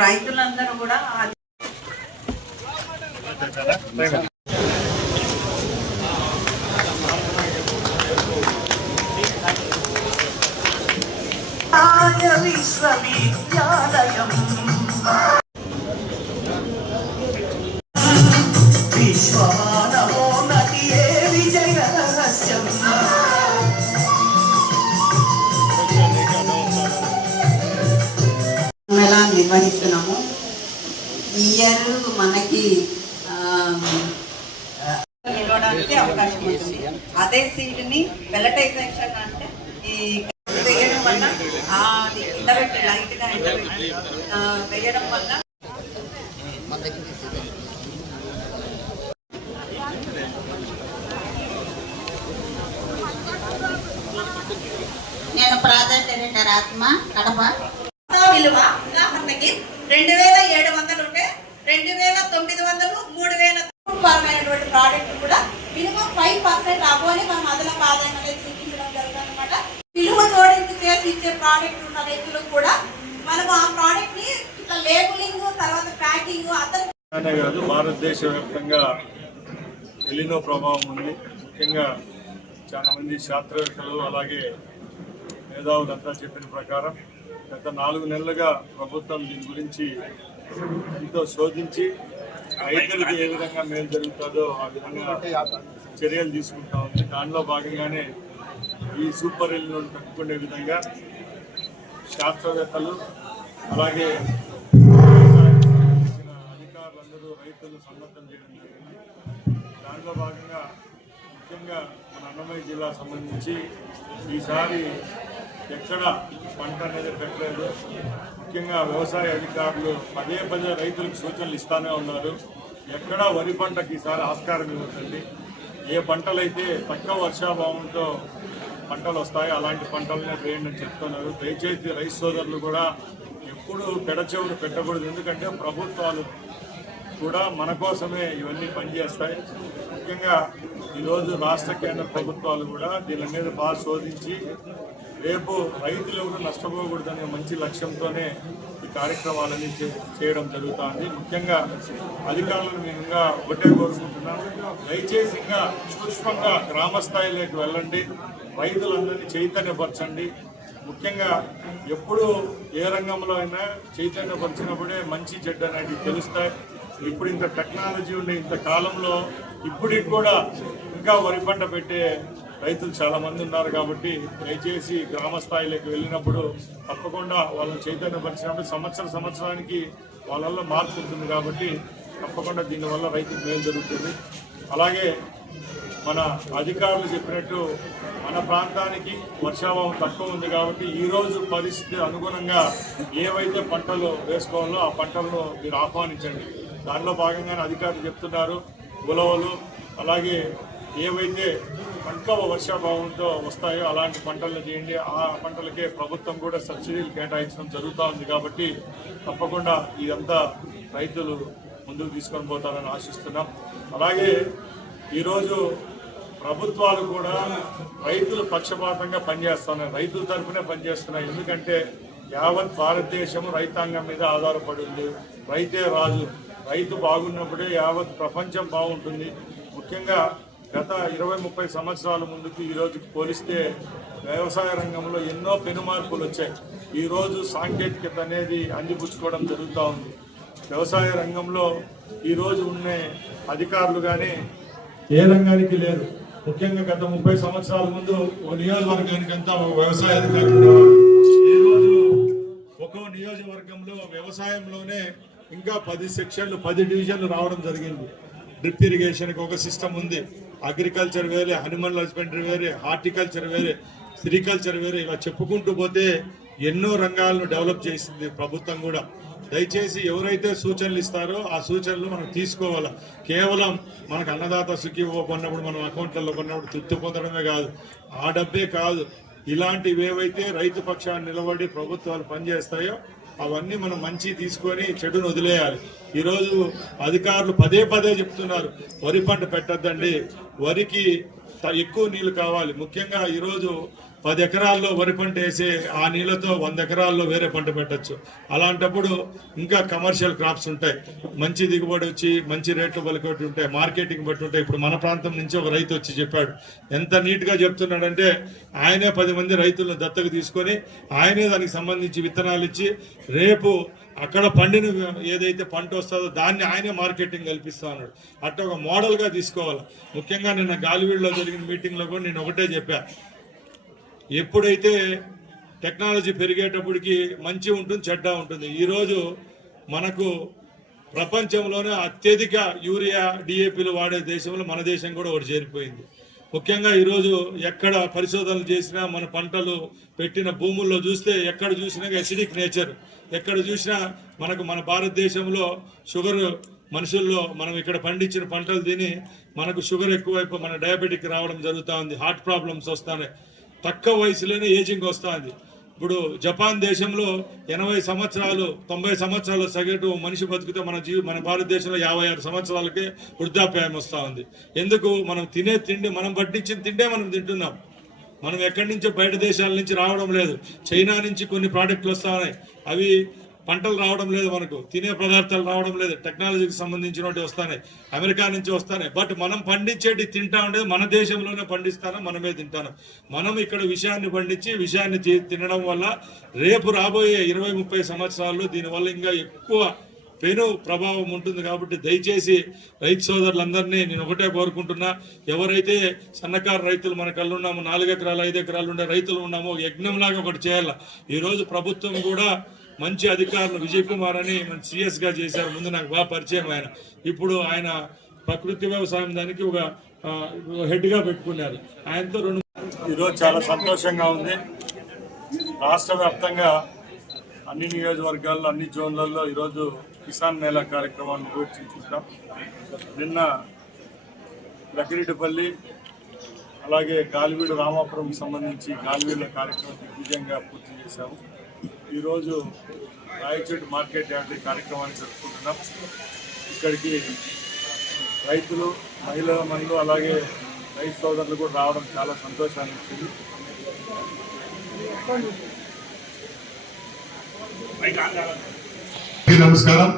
రైతులందరూ కూడా విశ్వవిద్యాలయం విశ్వమానవోన్నతియే విజయ రహస్యం ఎలా నిర్వహిస్తున్నాము. ఈ ఇయర్ మనకి నిలవడానికి అవకాశం ఉంటుంది. అదే సీడ్ని పెల్లటైజేషన్ అంటే ఈ వేయడం వల్ల ఎండబెట్టి లైట్గా ఎండబెట్టి వేయడం వల్ల నేను ప్రాజెక్ట్ డైరెక్టర్ ఆత్మ కడప. విలువ ఉదాహరణకి 2700 ఉంటే 2900 3000 పరమైనటువంటి ప్రోడక్ట్ కూడా మినిమం 5% అబోని మనం అదనపు ఆదాయం అనేది చూపించడం జరుగుతుంది అనమాట. విలువ జోడించి చేసి ఇచ్చే ప్రోడక్ట్ ఉన్న రైతులకు కూడా మనం ఆ ప్రోడక్ట్ ని ఇట్లా లేబులింగ్ తర్వాత ప్యాకింగ్ అతనే కాదు భారతదేశ వ్యాప్తంగా ఎలినో ప్రభావం ఉంది. ముఖ్యంగా చాలా మంది శాస్త్రవేత్తలు అలాగే మేధావులంతా చెప్పిన ప్రకారం గత 4 నెలలుగా ప్రభుత్వం దీని గురించి ఎంతో శోధించి రైతులకు ఏ విధంగా మేలు జరుగుతుందో ఆ విధంగా చర్యలు తీసుకుంటా ఉంది. దానిలో భాగంగానే ఈ సూపర్ ఎల్నినో తట్టుకునే విధంగా శాస్త్రవేత్తలు అలాగే అధికారులందరూ రైతులు సన్నద్ధం చేయడం జరిగింది. దానిలో భాగంగా ముఖ్యంగా మన అన్నమయ్య జిల్లా సంబంధించి ఈసారి ఎక్కడ పంట అనేది పెట్టలేదు. ముఖ్యంగా వ్యవసాయ అధికారులు పదే రైతులకు సూచనలు ఇస్తూనే ఉన్నారు. ఎక్కడా వరి పంటకి ఈసారి ఆస్కారం ఇవ్వదండి. ఏ పంటలైతే తక్కువ వర్షాభావంతో పంటలు వస్తాయో అలాంటి పంటలనే వేయండి అని చెప్తున్నారు. దయచేసి రైతు సోదరులు కూడా ఎప్పుడు పెడచెవులు పెట్టకూడదు. ఎందుకంటే ప్రభుత్వాలు కూడా మన కోసమే ఇవన్నీ పనిచేస్తాయి. ముఖ్యంగా ఈరోజు రాష్ట్ర కేంద్ర ప్రభుత్వాలు కూడా దీని మీద బాగా శోధించి రేపు రైతులు ఎవరు నష్టపోకూడదనే మంచి లక్ష్యంతోనే ఈ కార్యక్రమాలన్నీ చేయడం జరుగుతుంది. ముఖ్యంగా అధికారులను మేము ఇంకా ఒకటే కోరుకుంటున్నాం, దయచేసి ఇంకా సూక్ష్మంగా గ్రామ స్థాయిలోకి వెళ్ళండి, రైతులందరినీ చైతన్యపరచండి. ముఖ్యంగా ఎప్పుడు ఏ రంగంలో అయినా చైతన్యపరిచినప్పుడే మంచి చెడ్డ అనేవి తెలుస్తాయి. ఇప్పుడు ఇంత టెక్నాలజీ ఉండే ఇంత కాలంలో ఇప్పటికి కూడా ఇంకా వరి పంట పెట్టే రైతులు చాలామంది ఉన్నారు. కాబట్టి దయచేసి గ్రామ స్థాయిలోకి వెళ్ళినప్పుడు తప్పకుండా వాళ్ళని చైతన్యపరిచినప్పుడు సంవత్సరానికి వాళ్ళల్లో మార్పు ఉంటుంది. కాబట్టి తప్పకుండా దీనివల్ల రైతుకు మేలు జరుగుతుంది. అలాగే మన అధికారులు చెప్పినట్టు మన ప్రాంతానికి వర్షాభావం తక్కువ ఉంది కాబట్టి ఈరోజు పరిస్థితి అనుగుణంగా ఏవైతే పంటలు వేసుకోవాలో ఆ పంటలను మీరు ఆహ్వానించండి. దానిలో భాగంగానే అధికారులు చెప్తున్నారు ఉలవలు అలాగే ఏవైతే తక్కువ వర్షాభావంతో వస్తాయో అలాంటి పంటలను చేయండి. ఆ పంటలకే ప్రభుత్వం కూడా సబ్సిడీలు కేటాయించడం జరుగుతూ ఉంది. కాబట్టి తప్పకుండా ఇదంతా రైతులు ముందుకు తీసుకొని పోతారని ఆశిస్తున్నాం. అలాగే ఈరోజు ప్రభుత్వాలు కూడా రైతులు పక్షపాతంగా పనిచేస్తున్నాయి, రైతుల తరఫునే పనిచేస్తున్నాయి. ఎందుకంటే యావత్ భారతదేశం రైతాంగం మీద ఆధారపడి ఉంది. రైతే రాజు, రైతు బాగున్నప్పుడే యావత్ ప్రపంచం బాగుంటుంది. ముఖ్యంగా గత 20-30 సంవత్సరాల ముందుకు ఈరోజు పోలిస్తే వ్యవసాయ రంగంలో ఎన్నో పెనుమార్పులు వచ్చాయి. ఈరోజు సాంకేతికత అనేది అందిపుచ్చుకోవడం జరుగుతూ ఉంది. వ్యవసాయ రంగంలో ఈరోజు ఉన్న అధికారులు కానీ ఏ రంగానికి లేరు. ముఖ్యంగా గత 30 సంవత్సరాల ముందు ఓ నియోజకవర్గానికి అంతా ఒక వ్యవసాయ అధికారులు, ఈరోజు ఒక్కో నియోజకవర్గంలో వ్యవసాయంలోనే ఇంకా 10 సెక్షన్లు 10 డివిజన్లు రావడం జరిగింది. డ్రిప్ ఇరిగేషన్కి ఒక సిస్టమ్ ఉంది, అగ్రికల్చర్ వేరే, అనిమల్ హస్బెండరీ వేరే, హార్టికల్చర్ వేరే, సెరికల్చర్ వేరే, ఇలా చెప్పుకుంటూ పోతే ఎన్నో రంగాలను డెవలప్ చేసింది ప్రభుత్వం కూడా. దయచేసి ఎవరైతే సూచనలు ఇస్తారో ఆ సూచనలు మనం తీసుకోవాలి. కేవలం మనకు అన్నదాత సుఖీభవ కొన్నప్పుడు మనం అకౌంట్లలో కొన్నప్పుడు తృప్తి పొందడమే కాదు, ఆ డబ్బే కాదు, ఇలాంటివి ఏవైతే రైతు పక్షాన్ని నిలబడి ప్రభుత్వాలు పనిచేస్తాయో అవన్నీ మనం మంచి తీసుకొని చెడును వదిలేయాలి. ఈరోజు అధికారులు పదే చెప్తున్నారు వరి పంట పెట్టద్దండి, వరికి ఎక్కువ నీళ్లు కావాలి. ముఖ్యంగా ఈరోజు 10 ఎకరాల్లో వరి పంట వేసి ఆ నీళ్ళతో 100 ఎకరాల్లో వేరే పంట పెట్టచ్చు. అలాంటప్పుడు ఇంకా కమర్షియల్ క్రాప్స్ ఉంటాయి, మంచి దిగుబడి వచ్చి మంచి రేట్లు పలికొట్టి ఉంటాయి, మార్కెటింగ్ బట్టి ఉంటాయి. ఇప్పుడు మన ప్రాంతం నుంచి ఒక రైతు వచ్చి చెప్పాడు, ఎంత నీట్గా చెప్తున్నాడంటే ఆయనే 10 మంది రైతులను దత్తకు తీసుకొని ఆయనే దానికి సంబంధించి విత్తనాలు ఇచ్చి రేపు అక్కడ పండిన ఏదైతే పంట వస్తుందో దాన్ని ఆయనే మార్కెటింగ్ కల్పిస్తా ఉన్నాడు. అట్లా ఒక మోడల్గా తీసుకోవాలి. ముఖ్యంగా నిన్న గాలివీడులో జరిగిన మీటింగ్లో కూడా నేను ఒకటే చెప్పా, ఎప్పుడైతే టెక్నాలజీ పెరిగేటప్పటికి మంచి ఉంటుంది, చెడ్డ ఉంటుంది. ఈరోజు మనకు ప్రపంచంలోనే అత్యధిక యూరియా డిఏపీలు వాడే దేశంలో మన దేశం కూడా ఒకటి చేరిపోయింది. ముఖ్యంగా ఈరోజు ఎక్కడ పరిశోధనలు చేసినా మన పంటలు పెట్టిన భూముల్లో చూస్తే ఎక్కడ చూసినా ఎసిడిక్ నేచర్, ఎక్కడ చూసినా మనకు మన భారతదేశంలో షుగర్ మనుషుల్లో మనం ఇక్కడ పండించిన పంటలు తిని మనకు షుగర్ ఎక్కువైపు మన డయాబెటిక్ రావడం జరుగుతూ ఉంది, హార్ట్ ప్రాబ్లమ్స్ వస్తున్నాయి, తక్కువ వయసులోనే ఏజింగ్ వస్తుంది. ఇప్పుడు జపాన్ దేశంలో 80 సంవత్సరాలు 90 సంవత్సరాల సగటు మనిషి బతికితే మన భారతదేశంలో 56 సంవత్సరాలకే వృద్ధాప్యాయం వస్తూ ఉంది. ఎందుకు? మనం తినే తిండి, మనం పట్టించిన తిండే మనం తింటున్నాం. మనం ఎక్కడి నుంచో బయట దేశాల నుంచి రావడం లేదు. చైనా నుంచి కొన్ని ప్రోడక్ట్లు వస్తూ ఉన్నాయి, అవి పంటలు రావడం లేదు, మనకు తినే పదార్థాలు రావడం లేదు, టెక్నాలజీకి సంబంధించినవి వస్తున్నాయి, అమెరికా నుంచి వస్తున్నాయి. బట్ మనం పండించేటి తింటా ఉండేది మన దేశంలోనే పండిస్తాను, మనమే తింటాను. మనం ఇక్కడ విషయాన్ని పండించి విషయాన్ని తినడం వల్ల రేపు రాబోయే 20-30 సంవత్సరాల్లో దీనివల్ల ఇంకా ఎక్కువ పెను ప్రభావం ఉంటుంది. కాబట్టి దయచేసి రైతు సోదరులందరినీ నేను ఒకటే కోరుకుంటున్నా, ఎవరైతే సన్నకారు రైతులు మన కళ్ళు ఉన్నామో, 4 ఎకరాలు 5 ఎకరాలు ఉండే రైతులు ఉన్నామో, యజ్ఞంలాగా ఒకటి చేయాలి. ఈరోజు ప్రభుత్వం కూడా మంచి అధికారులు విజయ్ కుమార్ అని మంచి సిఎస్గా చేశారు, ముందు నాకు బాగా పరిచయం ఆయన. ఇప్పుడు ఆయన ప్రకృతి వ్యవసాయం దానికి ఒక హెడ్గా పెట్టుకున్నారు. ఆయనతో ఈరోజు చాలా సంతోషంగా ఉంది. రాష్ట్ర వ్యాప్తంగా అన్ని నియోజకవర్గాల్లో అన్ని జోన్లలో ఈరోజు కిసాన్ మేళా కార్యక్రమాన్ని నిర్వహించుకుంటాం. నిన్న లక్కిరెడ్డిపల్లి అలాగే గాలివీడు రామాపురం సంబంధించి గాలివీడుల కార్యక్రమం దిగ్విజయంగా పూర్తి చేశాము. ఈరోజు రాయచోటి మార్కెట్ యార్డ్ కార్యక్రమాన్ని జరుపుకుంటున్నాం. ఇక్కడికి రైతులు, మహిళలు అలాగే రైతు సోదరులు కూడా రావడం చాలా సంతోషాన్ని ఇచ్చింది. నమస్కారం.